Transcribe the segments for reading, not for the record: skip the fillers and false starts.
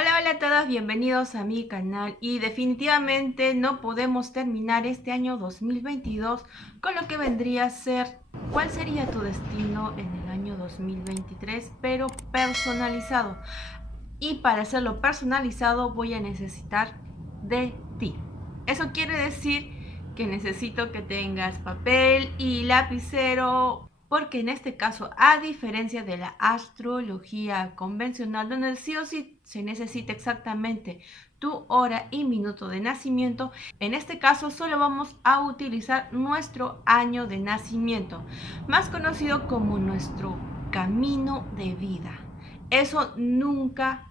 Hola a todos, bienvenidos a mi canal y definitivamente no podemos terminar este año 2022 con lo que vendría a ser cuál sería tu destino en el año 2023, pero personalizado. Y para hacerlo personalizado voy a necesitar de ti. Eso quiere decir que necesito que tengas papel y lapicero, porque en este caso, a diferencia de la astrología convencional, donde sí o sí se necesita exactamente tu hora y minuto de nacimiento, en este caso solo vamos a utilizar nuestro año de nacimiento, más conocido como nuestro camino de vida. Eso nunca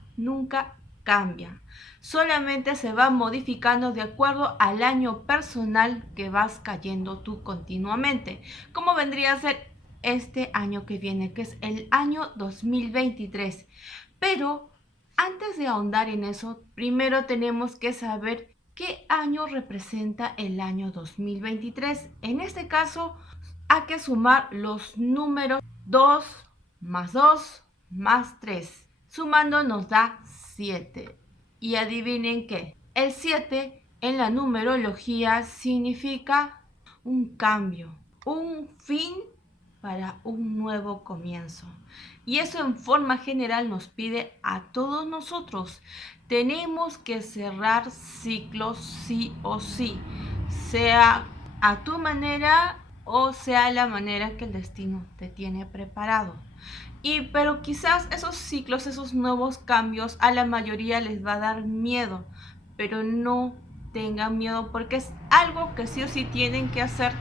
cambia. Solamente se va modificando de acuerdo al año personal que vas cayendo tú continuamente. ¿Cómo vendría a ser este año que viene, que es el año 2023? Pero antes de ahondar en eso, primero tenemos que saber qué año representa el año 2023. En este caso, hay que sumar los números 2 más 2 más 3. Sumando nos da 7. Y adivinen qué. El 7 en la numerología significa un cambio, un fin para un nuevo comienzo. Y eso en forma general nos pide a todos nosotros. Tenemos que cerrar ciclos sí o sí, sea a tu manera o sea la manera que el destino te tiene preparado. Pero quizás esos ciclos, esos nuevos cambios, a la mayoría les va a dar miedo, pero no tengan miedo porque es algo que sí o sí tienen que hacer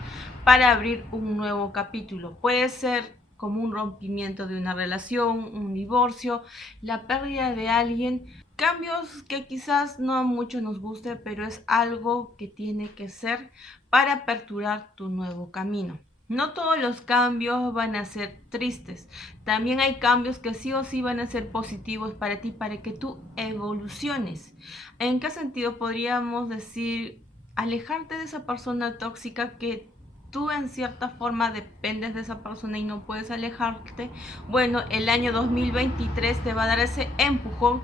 para abrir un nuevo capítulo. Puede ser como un rompimiento de una relación, un divorcio, la pérdida de alguien, cambios que quizás no a muchos nos guste, pero es algo que tiene que ser para aperturar tu nuevo camino. No todos los cambios van a ser tristes. También hay cambios que sí o sí van a ser positivos para ti, para que tú evoluciones. ¿En qué sentido podríamos decir alejarte de esa persona tóxica que tú en cierta forma dependes de esa persona y no puedes alejarte? Bueno, el año 2023 te va a dar ese empujón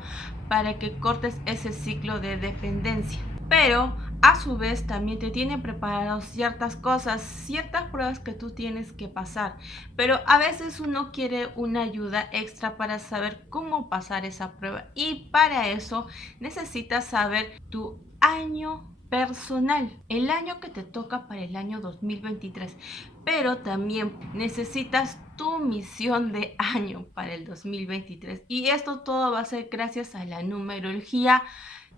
para que cortes ese ciclo de dependencia. Pero a su vez también te tiene preparados ciertas cosas, ciertas pruebas que tú tienes que pasar. Pero a veces uno quiere una ayuda extra para saber cómo pasar esa prueba. Y para eso necesitas saber tu año personal, el año que te toca para el año 2023. Pero también necesitas tu misión de año para el 2023. Y esto todo va a ser gracias a la numerología,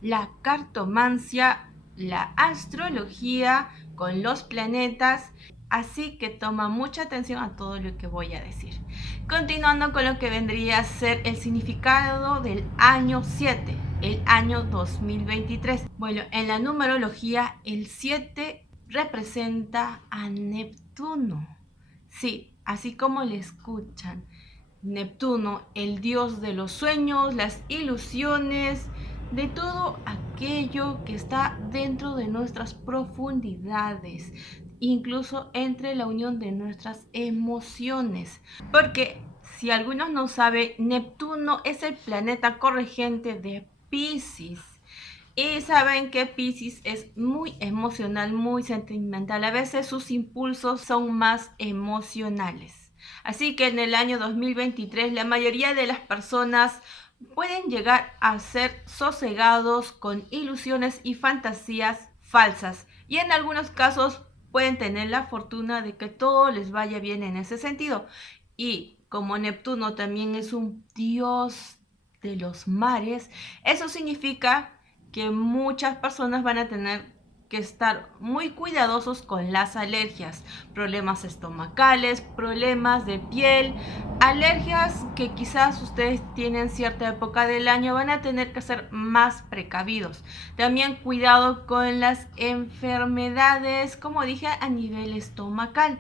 la cartomancia, la astrología con los planetas. Así que toma mucha atención a todo lo que voy a decir. Continuando con lo que vendría a ser el significado del año 7, el año 2023. Bueno, en la numerología el 7 representa a Neptuno. Sí, así como le escuchan. Neptuno, el dios de los sueños, las ilusiones, de todo aquello que está dentro de nuestras profundidades, incluso entre la unión de nuestras emociones. Porque si algunos no saben, Neptuno es el planeta corregente de Piscis. Y saben que Piscis es muy emocional, muy sentimental. A veces sus impulsos son más emocionales. Así que en el año 2023 la mayoría de las personas pueden llegar a ser sosegados con ilusiones y fantasías falsas. Y en algunos casos pueden tener la fortuna de que todo les vaya bien en ese sentido. Y como Neptuno también es un dios de los mares, eso significa que muchas personas van a tener que estar muy cuidadosos con las alergias, problemas estomacales, problemas de piel, alergias que quizás ustedes tienen cierta época del año, van a tener que ser más precavidos. También cuidado con las enfermedades, como dije, a nivel estomacal.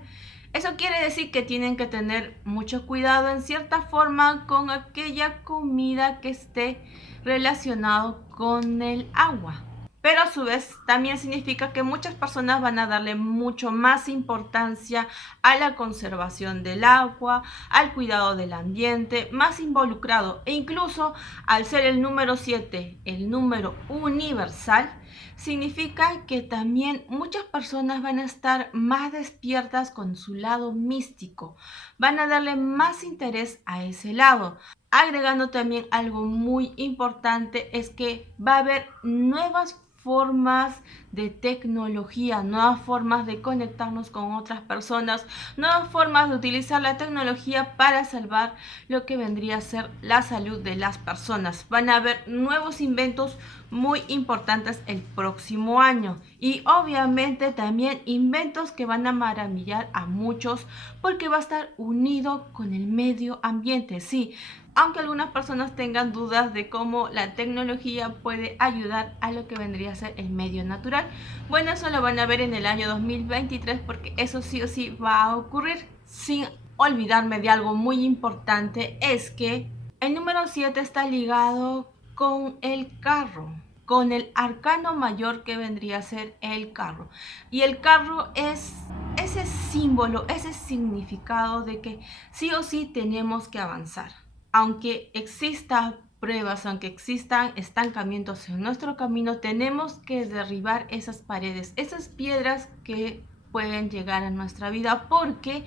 Eso quiere decir que tienen que tener mucho cuidado en cierta forma con aquella comida que esté relacionado con el agua. pero a su vez también significa que muchas personas van a darle mucho más importancia a la conservación del agua, al cuidado del ambiente, más involucrado, e incluso al ser el número 7, el número universal, significa que también muchas personas van a estar más despiertas con su lado místico, van a darle más interés a ese lado. Agregando también algo muy importante es que va a haber nuevas formas de tecnología, nuevas formas de conectarnos con otras personas, nuevas formas de utilizar la tecnología para salvar lo que vendría a ser la salud de las personas. Van a haber nuevos inventos muy importantes el próximo año y obviamente también inventos que van a maravillar a muchos porque va a estar unido con el medio ambiente. Sí, aunque algunas personas tengan dudas de cómo la tecnología puede ayudar a lo que vendría a ser el medio natural, bueno, eso lo van a ver en el año 2023 porque eso sí o sí va a ocurrir. Sin olvidarme de algo muy importante, es que el número 7 está ligado con el carro, con el arcano mayor que vendría a ser el carro. Y el carro es ese símbolo, ese significado de que sí o sí tenemos que avanzar. Aunque existan pruebas, aunque existan estancamientos en nuestro camino, tenemos que derribar esas paredes, esas piedras que pueden llegar a nuestra vida, porque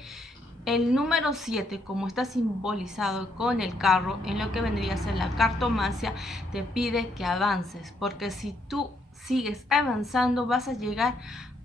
el número 7, como está simbolizado con el carro, en lo que vendría a ser la cartomancia, te pide que avances, porque si tú sigues avanzando vas a llegar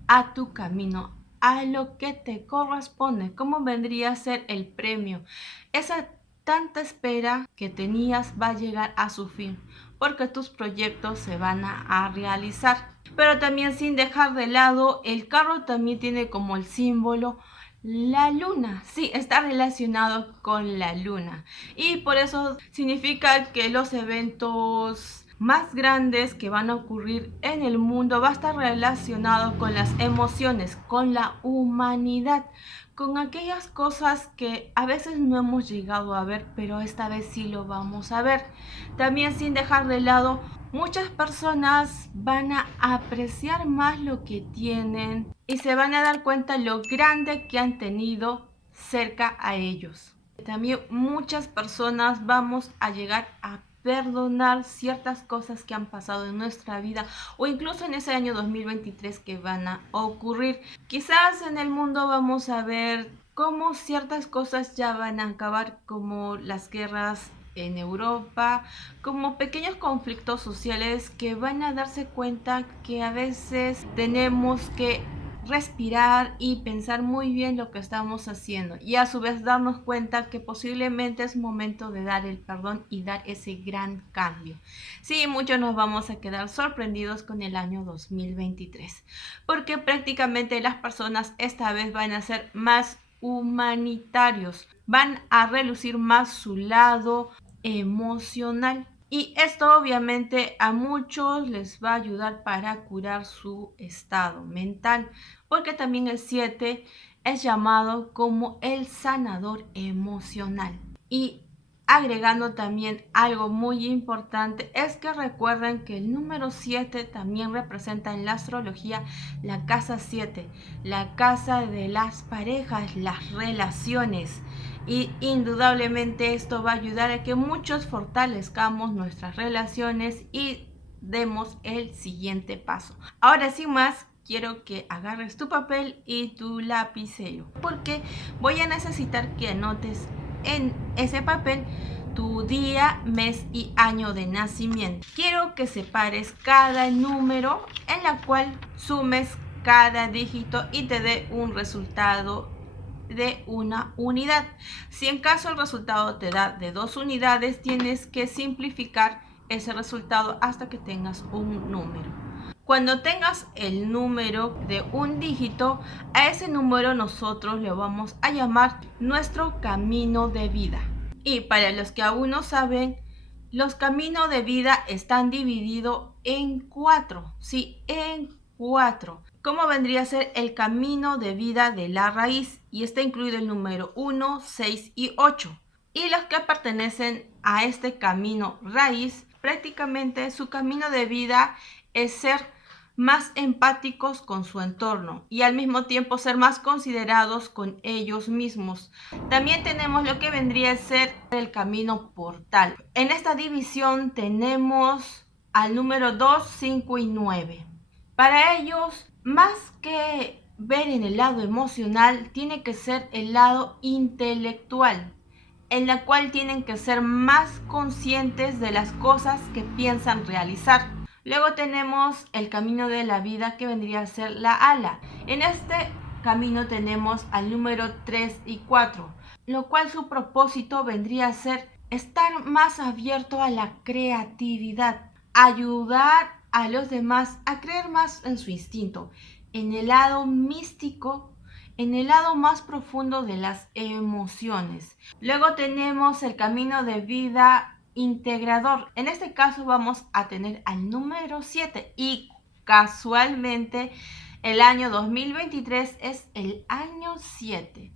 a tu camino, a lo que te corresponde, como vendría a ser el premio. Esa tanta espera que tenías va a llegar a su fin, porque tus proyectos se van a realizar. Pero también sin dejar de lado, el carro también tiene como el símbolo la luna. Sí, está relacionado con la luna. Y por eso significa que los eventos más grandes que van a ocurrir en el mundo va a estar relacionado con las emociones, con la humanidad, con aquellas cosas que a veces no hemos llegado a ver, pero esta vez sí lo vamos a ver. También sin dejar de lado, muchas personas van a apreciar más lo que tienen y se van a dar cuenta lo grande que han tenido cerca a ellos. También muchas personas vamos a llegar a perdonar ciertas cosas que han pasado en nuestra vida o incluso en ese año 2023 que van a ocurrir. Quizás en el mundo vamos a ver cómo ciertas cosas ya van a acabar, como las guerras en Europa, como pequeños conflictos sociales que van a darse cuenta que a veces tenemos que respirar y pensar muy bien lo que estamos haciendo y a su vez darnos cuenta que posiblemente es momento de dar el perdón y dar ese gran cambio. Sí, muchos nos vamos a quedar sorprendidos con el año 2023 porque prácticamente las personas esta vez van a ser más humanitarios, van a relucir más su lado emocional. Y esto obviamente a muchos les va a ayudar para curar su estado mental, porque también el 7 es llamado como el sanador emocional. Y agregando también algo muy importante es que recuerden que el número 7 también representa en la astrología la casa 7, la casa de las parejas, las relaciones. Y indudablemente esto va a ayudar a que muchos fortalezcamos nuestras relaciones y demos el siguiente paso. Ahora sin más, quiero que agarres tu papel y tu lapicero, porque voy a necesitar que anotes en ese papel tu día, mes y año de nacimiento. Quiero que separes cada número en la cual sumes cada dígito y te dé un resultado de una unidad. Si en caso el resultado te da de 2 unidades, tienes que simplificar ese resultado hasta que tengas un número. Cuando tengas el número de un dígito, a ese número nosotros le vamos a llamar nuestro camino de vida. Y para los que aún no saben, los caminos de vida están divididos en 4. Sí, en 4. ¿Cómo vendría a ser el camino de vida de la raíz? Y está incluido el número 1, 6 y 8. Y los que pertenecen a este camino raíz, prácticamente su camino de vida es ser más empáticos con su entorno y al mismo tiempo ser más considerados con ellos mismos. También tenemos lo que vendría a ser el camino portal. En esta división tenemos al número 2, 5 y 9. Para ellos, más que ver en el lado emocional, tiene que ser el lado intelectual, en la cual tienen que ser más conscientes de las cosas que piensan realizar. Luego tenemos el camino de la vida, que vendría a ser la ala. En este camino tenemos al número 3 y 4, lo cual su propósito vendría a ser estar más abierto a la creatividad, ayudar a los demás a creer más en su instinto, en el lado místico, en el lado más profundo de las emociones. Luego tenemos el camino de vida integrador. En este caso vamos a tener al número 7 y casualmente el año 2023 es el año 7.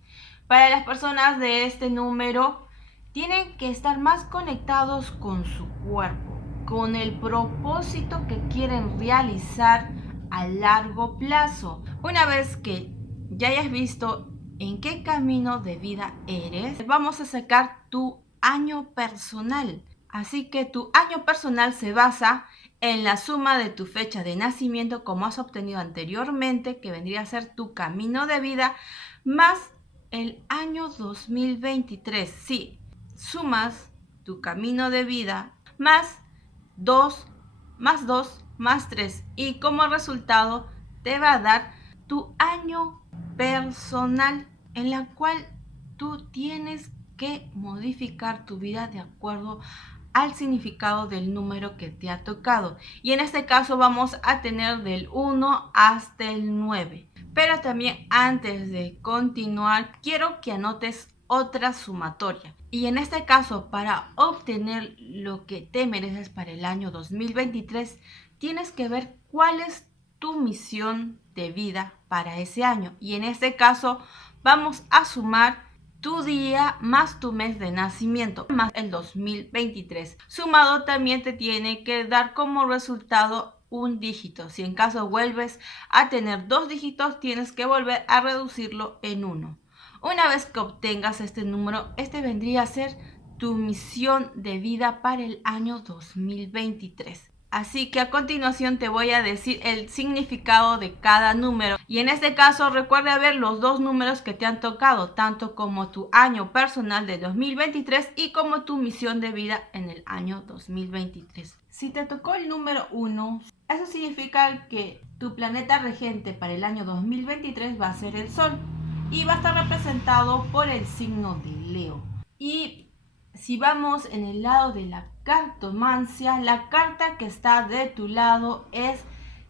Para las personas de este número tienen que estar más conectados con su cuerpo, con el propósito que quieren realizar a largo plazo. Una vez que ya hayas visto en qué camino de vida eres, vamos a sacar tu año personal. Así que tu año personal se basa en la suma de tu fecha de nacimiento, como has obtenido anteriormente, que vendría a ser tu camino de vida, más el año 2023. Sí, sumas tu camino de vida más 2, más 2, más 3. Y como resultado te va a dar tu año personal, en la cual tú tienes que modificar tu vida de acuerdo al significado del número que te ha tocado. Y en este caso vamos a tener del 1 hasta el 9. Pero también antes de continuar, quiero que anotes otra sumatoria. Y en este caso, para obtener lo que te mereces para el año 2023, tienes que ver cuál es tu misión de vida para ese año. Y en este caso, vamos a sumar tu día más tu mes de nacimiento más el 2023. Sumado también te tiene que dar como resultado un dígito. Si en caso vuelves a tener 2 dígitos, tienes que volver a reducirlo en 1. Una vez que obtengas este número, este vendría a ser tu misión de vida para el año 2023. Así que a continuación te voy a decir el significado de cada número. Y en este caso recuerda ver los 2 números que te han tocado, tanto como tu año personal de 2023 y como tu misión de vida en el año 2023. Si te tocó el número 1, eso significa que tu planeta regente para el año 2023 va a ser el Sol y va a estar representado por el signo de Leo. Y si vamos en el lado de la cartomancia, la carta que está de tu lado es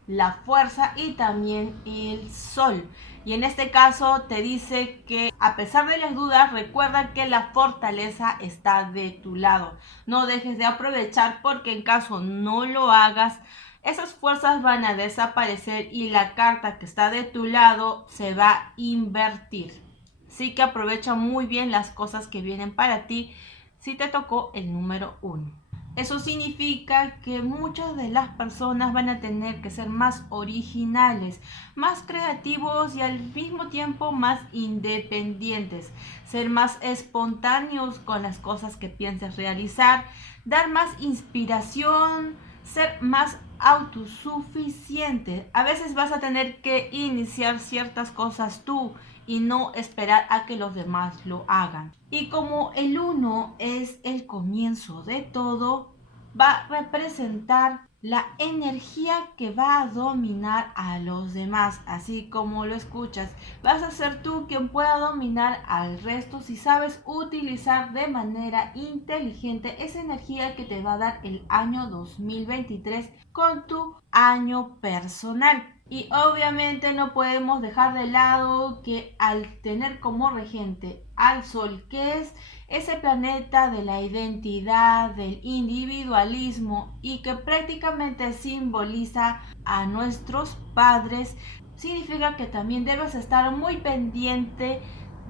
la fuerza y también el sol. Y en este caso te dice que a pesar de las dudas, recuerda que la fortaleza está de tu lado. No dejes de aprovechar, porque en caso no lo hagas, esas fuerzas van a desaparecer y la carta que está de tu lado se va a invertir. Así que aprovecha muy bien las cosas que vienen para ti si te tocó el número 1. Eso significa que muchas de las personas van a tener que ser más originales, más creativos y al mismo tiempo más independientes, ser más espontáneos con las cosas que pienses realizar, dar más inspiración, ser más autosuficiente. A veces vas a tener que iniciar ciertas cosas tú y no esperar a que los demás lo hagan. Y como el 1 es el comienzo de todo, va a representar la energía que va a dominar a los demás. Así como lo escuchas, vas a ser tú quien pueda dominar al resto si sabes utilizar de manera inteligente esa energía que te va a dar el año 2023 con tu año personal. Y obviamente no podemos dejar de lado que al tener como regente al Sol, que es ese planeta de la identidad, del individualismo y que prácticamente simboliza a nuestros padres, significa que también debes estar muy pendiente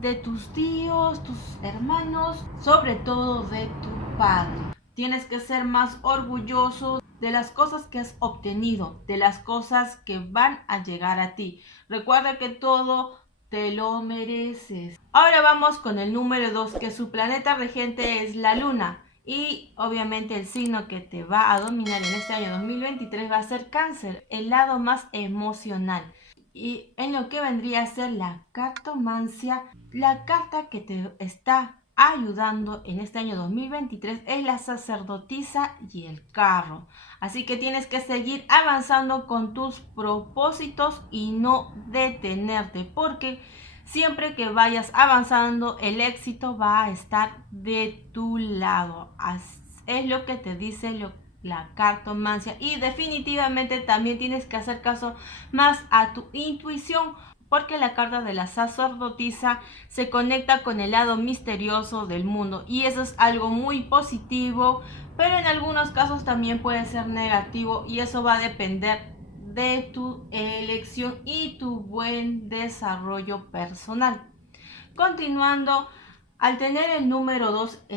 de tus tíos, tus hermanos, sobre todo de tu padre. Tienes que ser más orgulloso de las cosas que has obtenido, de las cosas que van a llegar a ti. Recuerda que todo te lo mereces. Ahora vamos con el número 2, que su planeta regente es la luna. Y obviamente el signo que te va a dominar en este año 2023 va a ser Cáncer, el lado más emocional. Y en lo que vendría a ser la cartomancia, la carta que te está ayudando en este año 2023 es la sacerdotisa y el carro. Así que tienes que seguir avanzando con tus propósitos y no detenerte, porque siempre que vayas avanzando, el éxito va a estar de tu lado. Es lo que te dice la cartomancia. Y definitivamente también tienes que hacer caso más a tu intuición, porque la carta de la sacerdotisa se conecta con el lado misterioso del mundo y eso es algo muy positivo, pero en algunos casos también puede ser negativo y eso va a depender de tu elección y tu buen desarrollo personal. Continuando, al tener el número 2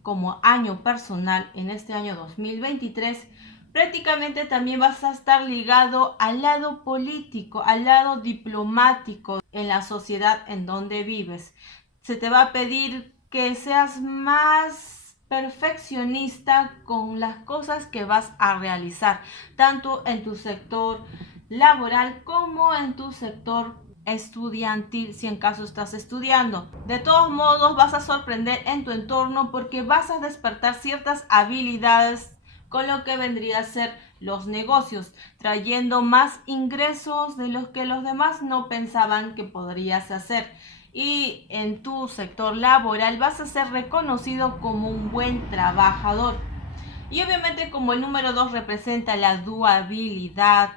como año personal en este año 2023, prácticamente también vas a estar ligado al lado político, al lado diplomático en la sociedad en donde vives. Se te va a pedir que seas más perfeccionista con las cosas que vas a realizar, tanto en tu sector laboral como en tu sector estudiantil, si en caso estás estudiando. De todos modos, vas a sorprender en tu entorno porque vas a despertar ciertas habilidades con lo que vendría a ser los negocios, trayendo más ingresos de los que los demás no pensaban que podrías hacer. Y en tu sector laboral vas a ser reconocido como un buen trabajador. Y obviamente como el número 2 representa la dualidad,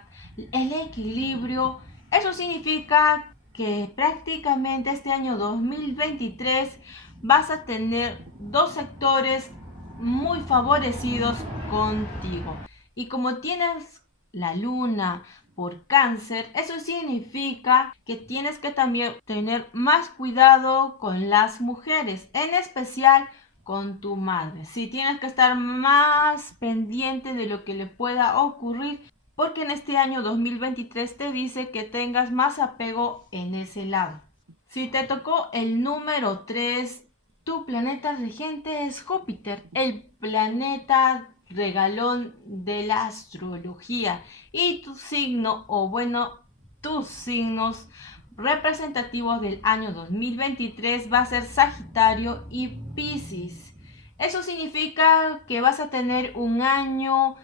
el equilibrio, eso significa que prácticamente este año 2023 vas a tener dos sectores muy favorecidos contigo. Y como tienes la luna por Cáncer, eso significa que tienes que también tener más cuidado con las mujeres, en especial con tu madre. Si tienes que estar más pendiente de lo que le pueda ocurrir, porque en este año 2023 te dice que tengas más apego en ese lado. Si te tocó el número 3, tu planeta regente es Júpiter, el planeta regalón de la astrología. Y tu signo, o bueno, tus signos representativos del año 2023 va a ser Sagitario y Piscis. Eso significa que vas a tener un año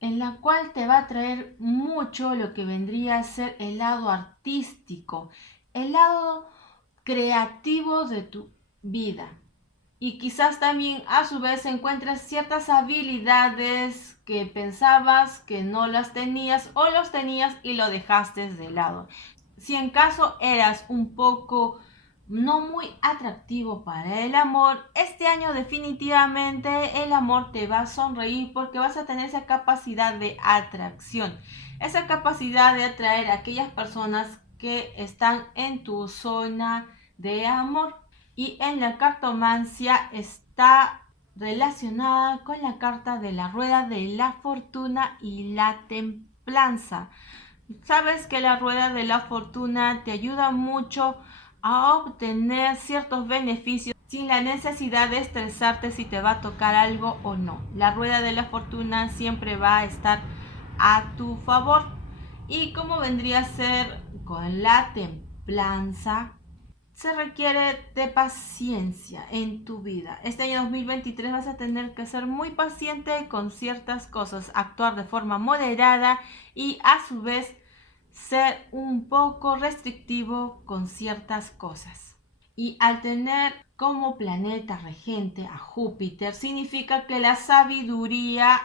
en la cual te va a traer mucho lo que vendría a ser el lado artístico, el lado creativo de tu vida. Y quizás también a su vez encuentres ciertas habilidades que pensabas que no las tenías o los tenías y lo dejaste de lado. Si en caso eras un poco no muy atractivo para el amor, este año definitivamente el amor te va a sonreír porque vas a tener esa capacidad de atracción, esa capacidad de atraer a aquellas personas que están en tu zona de amor. Y en la cartomancia está relacionada con la carta de la rueda de la fortuna y la templanza. Sabes que la rueda de la fortuna te ayuda mucho a obtener ciertos beneficios sin la necesidad de estresarte si te va a tocar algo o no. La rueda de la fortuna siempre va a estar a tu favor. Y como vendría a ser con la templanza, se requiere de paciencia en tu vida. Este año 2023 vas a tener que ser muy paciente con ciertas cosas, actuar de forma moderada y a su vez ser un poco restrictivo con ciertas cosas. Y al tener como planeta regente a Júpiter, significa que la sabiduría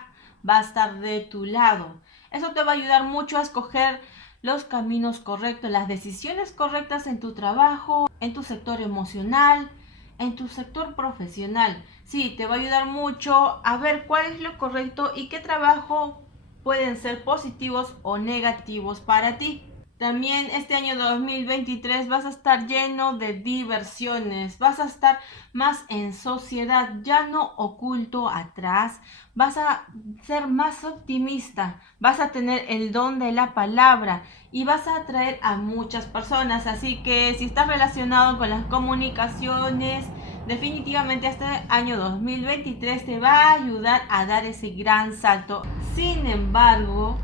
va a estar de tu lado. Eso te va a ayudar mucho a escoger los caminos correctos, las decisiones correctas en tu trabajo, en tu sector emocional, en tu sector profesional. Sí, te va a ayudar mucho a ver cuál es lo correcto y qué trabajo pueden ser positivos o negativos para ti. También este año 2023 vas a estar lleno de diversiones, vas a estar más en sociedad, ya no oculto atrás, vas a ser más optimista, vas a tener el don de la palabra y vas a atraer a muchas personas. Así que si estás relacionado con las comunicaciones, definitivamente este año 2023 te va a ayudar a dar ese gran salto. Sin embargo,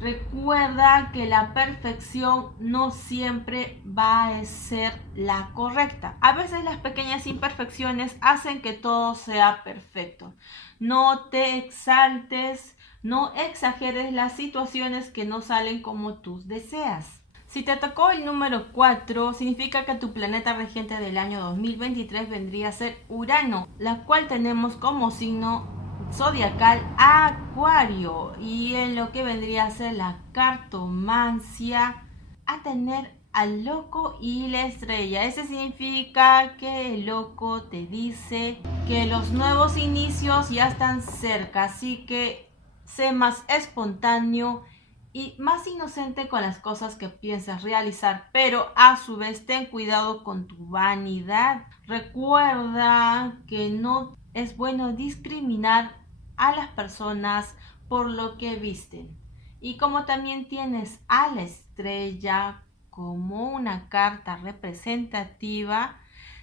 recuerda que la perfección no siempre va a ser la correcta. A veces las pequeñas imperfecciones hacen que todo sea perfecto. No te exaltes, no exageres las situaciones que no salen como tú deseas. Si te tocó el número 4, significa que tu planeta regente del año 2023 vendría a ser Urano, la cual tenemos como signo zodiacal Acuario, y en lo que vendría a ser la cartomancia a tener al loco y la estrella. Ese significa que el loco te dice que los nuevos inicios ya están cerca, así que sé más espontáneo y más inocente con las cosas que piensas realizar, pero a su vez ten cuidado con tu vanidad. Recuerda que no es bueno discriminar a las personas por lo que visten. Y como también tienes a la estrella como una carta representativa,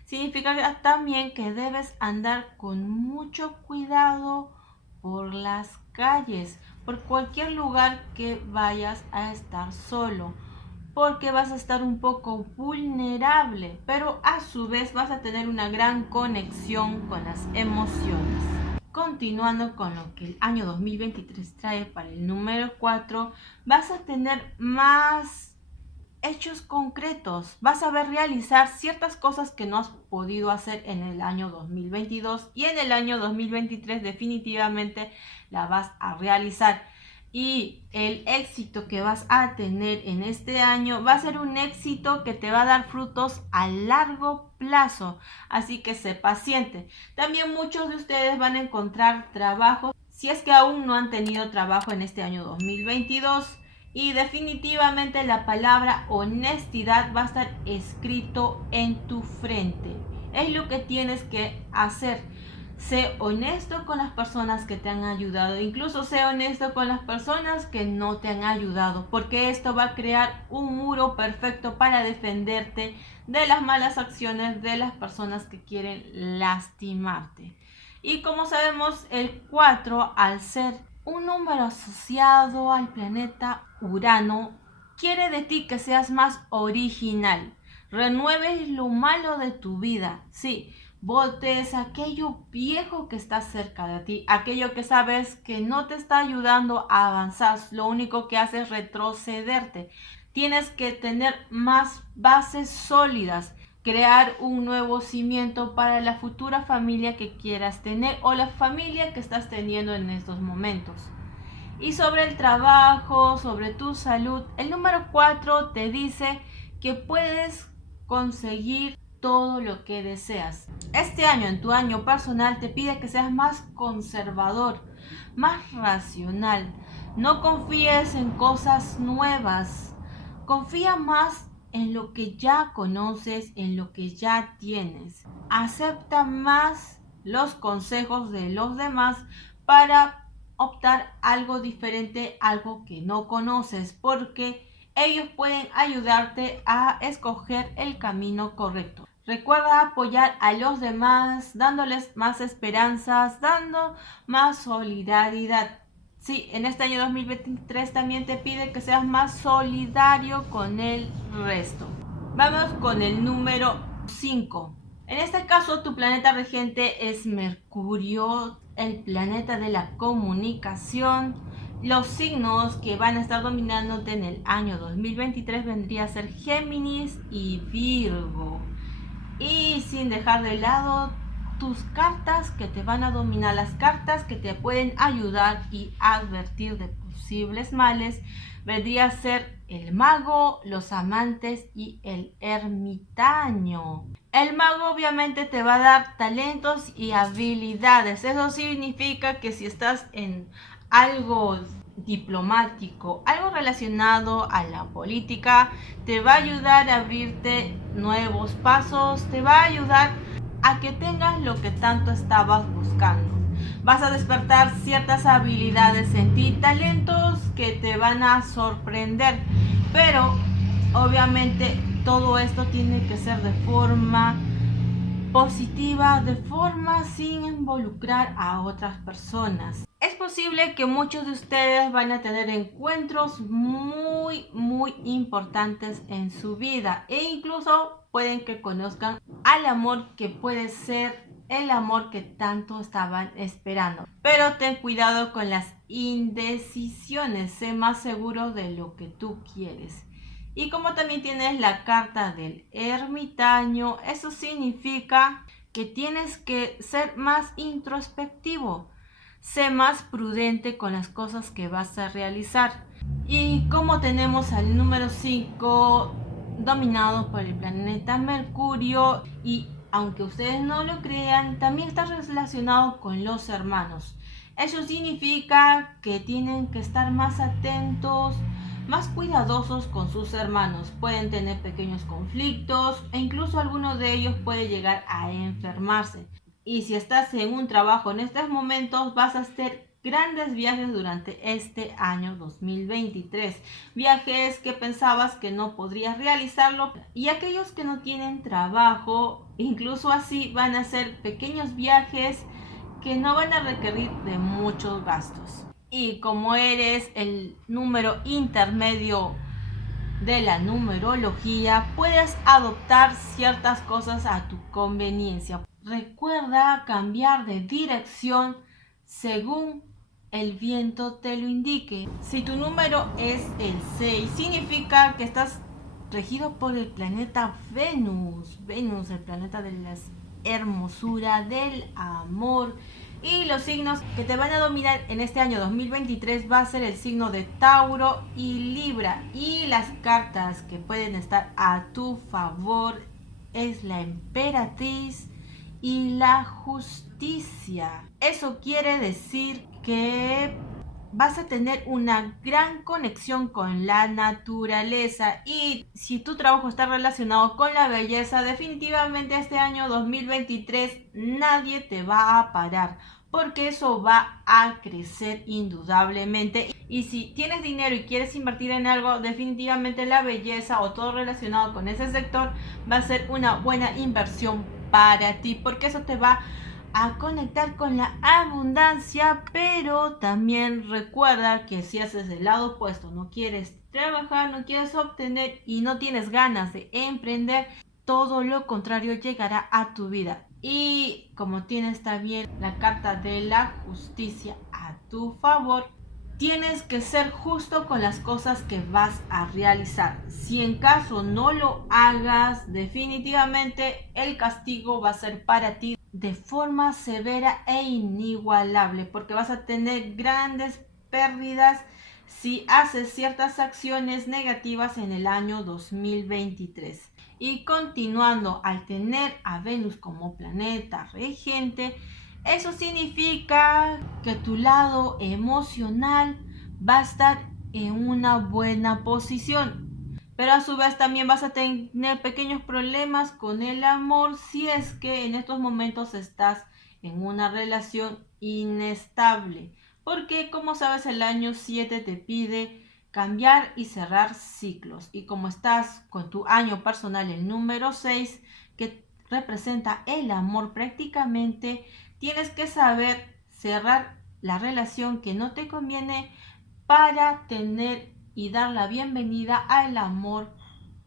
significa también que debes andar con mucho cuidado por las calles, por cualquier lugar que vayas a estar solo, porque vas a estar un poco vulnerable, pero a su vez vas a tener una gran conexión con las emociones. Continuando con lo que el año 2023 trae para el número 4, vas a tener más hechos concretos. Vas a ver realizar ciertas cosas que no has podido hacer en el año 2022 y en el año 2023 definitivamente la vas a realizar. Y el éxito que vas a tener en este año va a ser un éxito que te va a dar frutos a largo plazo. Así que sé paciente. También muchos de ustedes van a encontrar trabajo si es que aún no han tenido trabajo en este año 2022. Y definitivamente la palabra honestidad va a estar escrito en tu frente. Es lo que tienes que hacer. Sé honesto con las personas que te han ayudado. Incluso sé honesto con las personas que no te han ayudado. Porque esto va a crear un muro perfecto para defenderte de las malas acciones de las personas que quieren lastimarte. Y como sabemos, el 4, al ser un número asociado al planeta Urano, quiere de ti que seas más original, renueves lo malo de tu vida, sí, botes aquello viejo que está cerca de ti, aquello que sabes que no te está ayudando a avanzar, lo único que hace es retrocederte. Tienes que tener más bases sólidas, crear un nuevo cimiento para la futura familia que quieras tener o la familia que estás teniendo en estos momentos. Y sobre el trabajo, sobre tu salud, el número 4 te dice que puedes conseguir todo lo que deseas. Este año, en tu año personal, te pide que seas más conservador, más racional. No confíes en cosas nuevas. Confía más en lo que ya conoces, en lo que ya tienes. Acepta más los consejos de los demás para optar algo diferente, algo que no conoces, porque ellos pueden ayudarte a escoger el camino correcto. Recuerda apoyar a los demás, dándoles más esperanzas, dando más solidaridad. Sí, en este año 2023 también te pide que seas más solidario con el resto. Vamos con el número 5. En este caso, tu planeta regente es Mercurio, el planeta de la comunicación. Los signos que van a estar dominándote en el año 2023 vendría a ser Géminis y Virgo. Y sin dejar de lado tus cartas que te van a dominar, las cartas que te pueden ayudar y advertir de posibles males, vendría a ser el mago, los amantes y el ermitaño. El mago obviamente te va a dar talentos y habilidades. Eso significa que si estás en algo diplomático, algo relacionado a la política, te va a ayudar a abrirte nuevos pasos, te va a ayudar a que tengas lo que tanto estabas buscando. Vas a despertar ciertas habilidades en ti, talentos que te van a sorprender, pero obviamente todo esto tiene que ser de forma positiva, de forma sin involucrar a otras personas. Es posible que muchos de ustedes van a tener encuentros muy importantes en su vida e incluso pueden que conozcan al amor que puede ser el amor que tanto estaban esperando. Pero ten cuidado con las indecisiones, sé más seguro de lo que tú quieres. Y como también tienes la carta del ermitaño, eso significa que tienes que ser más introspectivo, sé más prudente con las cosas que vas a realizar. Y como tenemos al número 5 dominado por el planeta Mercurio, y aunque ustedes no lo crean, también está relacionado con los hermanos. Eso significa que tienen que estar más atentos, más cuidadosos con sus hermanos. Pueden tener pequeños conflictos e incluso alguno de ellos puede llegar a enfermarse. Y si estás en un trabajo en estos momentos, vas a hacer grandes viajes durante este año 2023. Viajes que pensabas que no podrías realizarlo, y aquellos que no tienen trabajo, incluso así van a hacer pequeños viajes que no van a requerir de muchos gastos. Y como eres el número intermedio de la numerología, puedes adoptar ciertas cosas a tu conveniencia. Recuerda cambiar de dirección según el viento te lo indique. Si tu número es el 6, significa que estás regido por el planeta Venus. Venus, el planeta de la hermosura, del amor. Y los signos que te van a dominar en este año 2023 va a ser el signo de Tauro y Libra. Y las cartas que pueden estar a tu favor es la emperatriz y la justicia. Eso quiere decir que vas a tener una gran conexión con la naturaleza, y si tu trabajo está relacionado con la belleza, definitivamente este año 2023 nadie te va a parar, porque eso va a crecer indudablemente. Y si tienes dinero y quieres invertir en algo, definitivamente la belleza o todo relacionado con ese sector va a ser una buena inversión para ti, porque eso te va a conectar con la abundancia. Pero también recuerda que si haces el lado opuesto, no quieres trabajar, no quieres obtener y no tienes ganas de emprender, todo lo contrario llegará a tu vida. Y como tienes también la carta de la justicia a tu favor, tienes que ser justo con las cosas que vas a realizar. Si en caso no lo hagas, definitivamente el castigo va a ser para ti de forma severa e inigualable, porque vas a tener grandes pérdidas si haces ciertas acciones negativas en el año 2023. Y continuando, al tener a Venus como planeta regente, eso significa que tu lado emocional va a estar en una buena posición. Pero a su vez también vas a tener pequeños problemas con el amor si es que en estos momentos estás en una relación inestable. Porque como sabes, el año 7 te pide cambiar y cerrar ciclos. Y como estás con tu año personal, el número 6, que representa el amor prácticamente, tienes que saber cerrar la relación que no te conviene para tener y dar la bienvenida al amor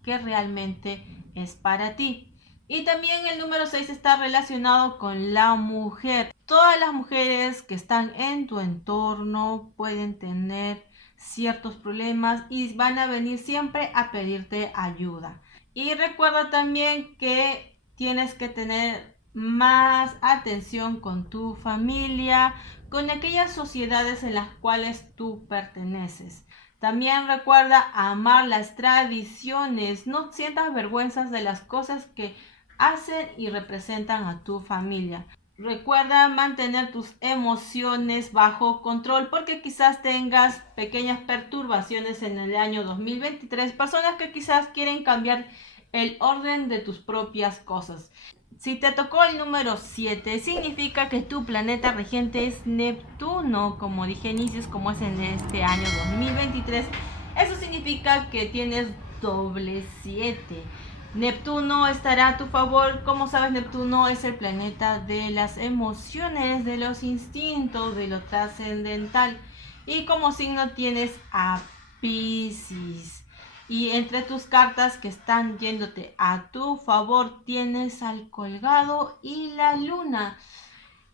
que realmente es para ti. Y también el número 6 está relacionado con la mujer. Todas las mujeres que están en tu entorno pueden tener ciertos problemas y van a venir siempre a pedirte ayuda. Y recuerda también que tienes que tener más atención con tu familia, con aquellas sociedades en las cuales tú perteneces. También recuerda amar las tradiciones, no sientas vergüenzas de las cosas que hacen y representan a tu familia. Recuerda mantener tus emociones bajo control porque quizás tengas pequeñas perturbaciones en el año 2023. Personas que quizás quieren cambiar el orden de tus propias cosas. Si te tocó el número 7, significa que tu planeta regente es Neptuno, como dije a inicios, como es en este año 2023. Eso significa que tienes doble 7. Neptuno estará a tu favor. Como sabes, Neptuno es el planeta de las emociones, de los instintos, de lo trascendental. Y como signo tienes a Piscis. Y entre tus cartas que están yéndote a tu favor tienes al colgado y la luna.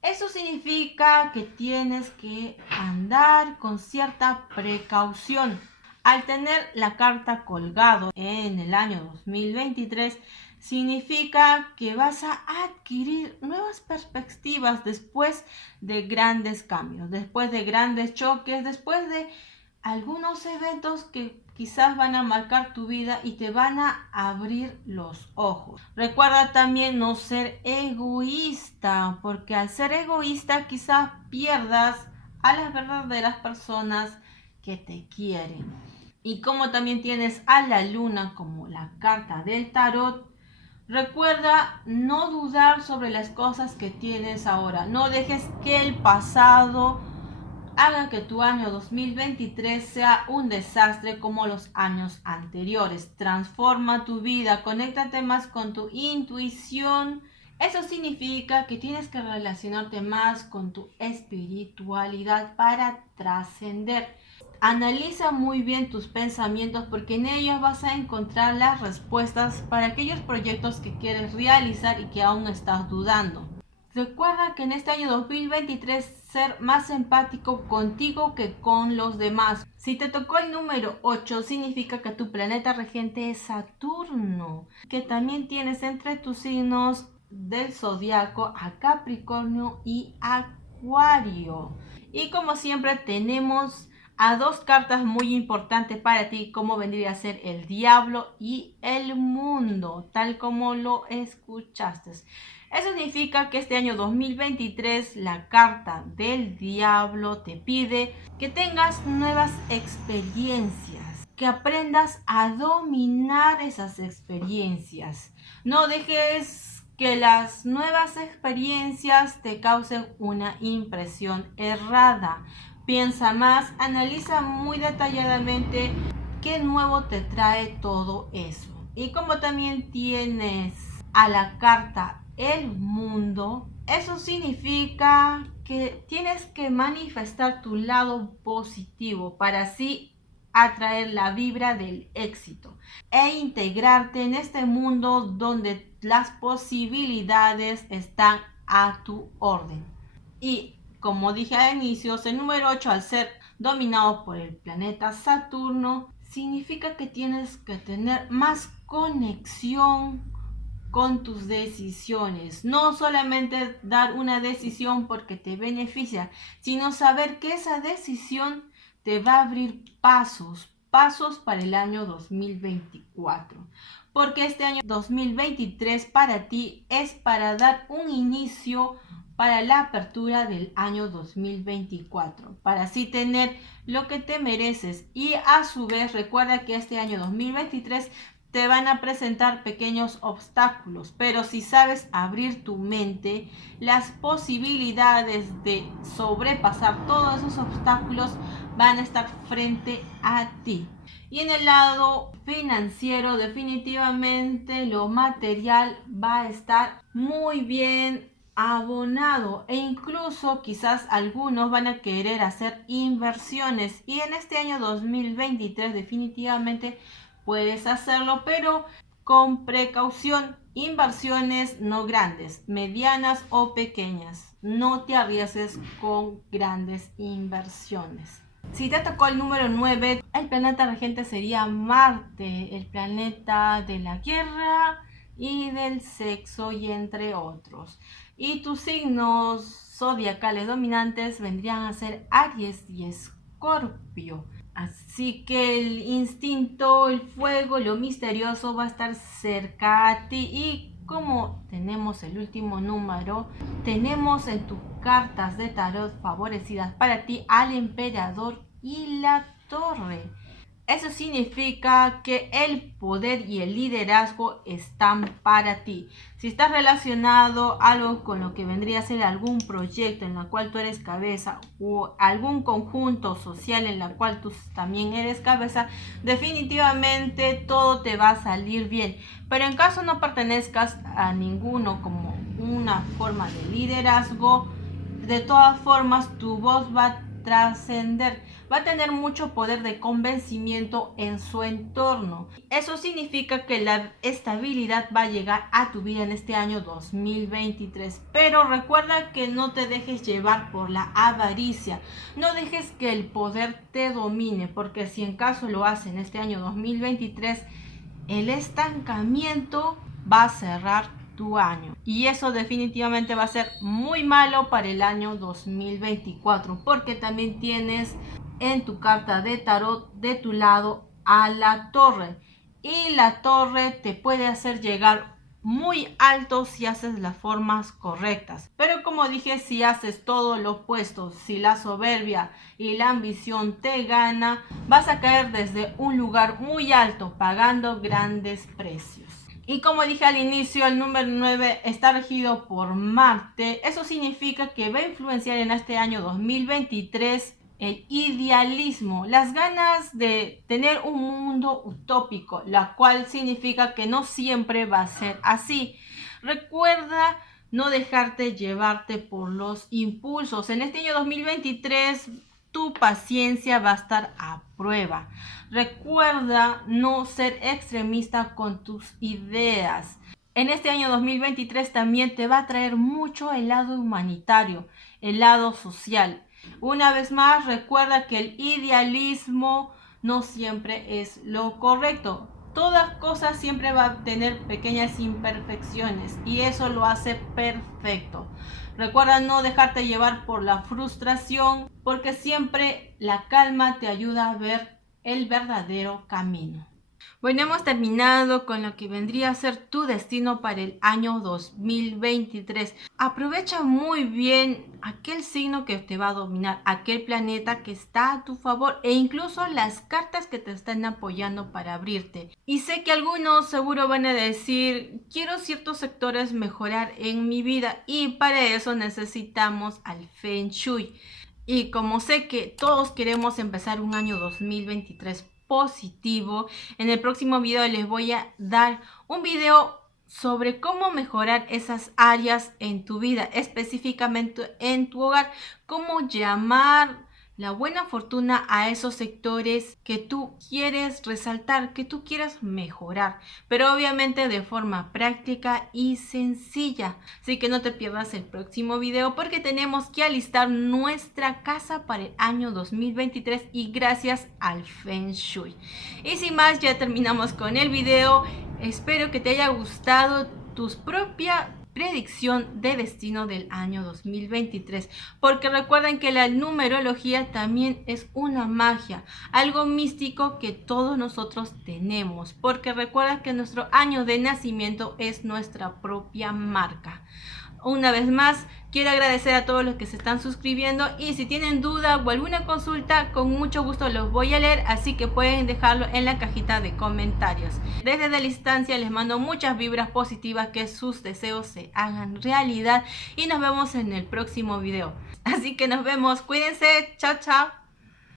Eso significa que tienes que andar con cierta precaución. Al tener la carta colgado en el año 2023, significa que vas a adquirir nuevas perspectivas después de grandes cambios, después de grandes choques, después de algunos eventos que quizás van a marcar tu vida y te van a abrir los ojos. Recuerda también no ser egoísta, porque al ser egoísta quizás pierdas a las verdaderas personas que te quieren. Y como también tienes a la luna como la carta del tarot, recuerda no dudar sobre las cosas que tienes ahora. No dejes que el pasado haga que tu año 2023 sea un desastre como los años anteriores. Transforma tu vida, conéctate más con tu intuición. Eso significa que tienes que relacionarte más con tu espiritualidad para trascender. Analiza muy bien tus pensamientos porque en ellos vas a encontrar las respuestas para aquellos proyectos que quieres realizar y que aún estás dudando. Recuerda que en este año 2023 ser más empático contigo que con los demás. Si te tocó el número 8, significa que tu planeta regente es Saturno, que también tienes entre tus signos del zodiaco a Capricornio y Acuario. Y como siempre tenemos a dos cartas muy importantes para ti, como vendría a ser el diablo y el mundo, tal como lo escuchaste. Eso significa que este año 2023 la carta del diablo te pide que tengas nuevas experiencias, que aprendas a dominar esas experiencias. No dejes que las nuevas experiencias te causen una impresión errada. Piensa más, analiza muy detalladamente qué nuevo te trae todo eso. Y como también tienes a la carta el mundo, eso significa que tienes que manifestar tu lado positivo para así atraer la vibra del éxito e integrarte en este mundo donde las posibilidades están a tu orden. Y como dije a inicios, el número 8 al ser dominado por el planeta Saturno, significa que tienes que tener más conexión con tus decisiones. No solamente dar una decisión porque te beneficia, sino saber que esa decisión te va a abrir pasos para el año 2024. Porque este año 2023 para ti es para dar un inicio para la apertura del año 2024, para así tener lo que te mereces. Y a su vez recuerda que este año 2023 te van a presentar pequeños obstáculos, pero si sabes abrir tu mente, las posibilidades de sobrepasar todos esos obstáculos van a estar frente a ti. Y en el lado financiero, definitivamente lo material va a estar muy bien abonado e incluso quizás algunos van a querer hacer inversiones y en este año 2023 definitivamente puedes hacerlo, pero con precaución. Inversiones no grandes, medianas o pequeñas. No te arriesgues con grandes inversiones. Si te tocó el número 9, el planeta regente sería Marte, el planeta de la guerra y del sexo y entre otros. Y tus signos zodiacales dominantes vendrían a ser Aries y Escorpio. Así que el instinto, el fuego, lo misterioso va a estar cerca a ti y como tenemos el último número, tenemos en tus cartas de tarot favorecidas para ti al emperador y la torre. Eso significa que el poder y el liderazgo están para ti. Si estás relacionado algo con lo que vendría a ser algún proyecto en el cual tú eres cabeza o algún conjunto social en el cual tú también eres cabeza, definitivamente todo te va a salir bien. Pero en caso no pertenezcas a ninguno como una forma de liderazgo, de todas formas tu voz va a trascender, va a tener mucho poder de convencimiento en su entorno. Eso significa que la estabilidad va a llegar a tu vida en este año 2023. Pero recuerda que no te dejes llevar por la avaricia, no dejes que el poder te domine, porque si en caso lo hace en este año 2023, el estancamiento va a cerrar tu año y eso definitivamente va a ser muy malo para el año 2024, porque también tienes en tu carta de tarot de tu lado a la torre, y la torre te puede hacer llegar muy alto si haces las formas correctas. Pero como dije, si haces todo lo opuesto, si la soberbia y la ambición te gana, vas a caer desde un lugar muy alto pagando grandes precios. Y como dije al inicio, el número 9 está regido por Marte. Eso significa que va a influenciar en este año 2023 el idealismo, las ganas de tener un mundo utópico, la cual significa que no siempre va a ser así. Recuerda no dejarte llevarte por los impulsos. En este año 2023 tu paciencia va a estar a prueba. Recuerda no ser extremista con tus ideas. En este año 2023 también te va a traer mucho el lado humanitario, el lado social. Una vez más, recuerda que el idealismo no siempre es lo correcto. Todas cosas siempre va a tener pequeñas imperfecciones y eso lo hace perfecto. Recuerda no dejarte llevar por la frustración, porque siempre la calma te ayuda a ver el verdadero camino. Bueno, hemos terminado con lo que vendría a ser tu destino para el año 2023. Aprovecha muy bien aquel signo que te va a dominar, aquel planeta que está a tu favor e incluso las cartas que te están apoyando para abrirte. Y sé que algunos seguro van a decir, quiero ciertos sectores mejorar en mi vida y para eso necesitamos al Feng Shui. Y como sé que todos queremos empezar un año 2023 positivo, en el próximo video les voy a dar un video sobre cómo mejorar esas áreas en tu vida, específicamente en tu hogar, cómo llamar la buena fortuna a esos sectores que tú quieres resaltar, que tú quieras mejorar, pero obviamente de forma práctica y sencilla. Así que no te pierdas el próximo video porque tenemos que alistar nuestra casa para el año 2023 y gracias al Feng Shui. Y sin más, ya terminamos con el video. Espero que te haya gustado tus propia predicción de destino del año 2023, porque recuerden que la numerología también es una magia, algo místico que todos nosotros tenemos, porque recuerda que nuestro año de nacimiento es nuestra propia marca. Una vez más, quiero agradecer a todos los que se están suscribiendo y si tienen duda o alguna consulta, con mucho gusto los voy a leer, así que pueden dejarlo en la cajita de comentarios. Desde la distancia les mando muchas vibras positivas, que sus deseos se hagan realidad y nos vemos en el próximo video. Así que nos vemos, cuídense, chao chao.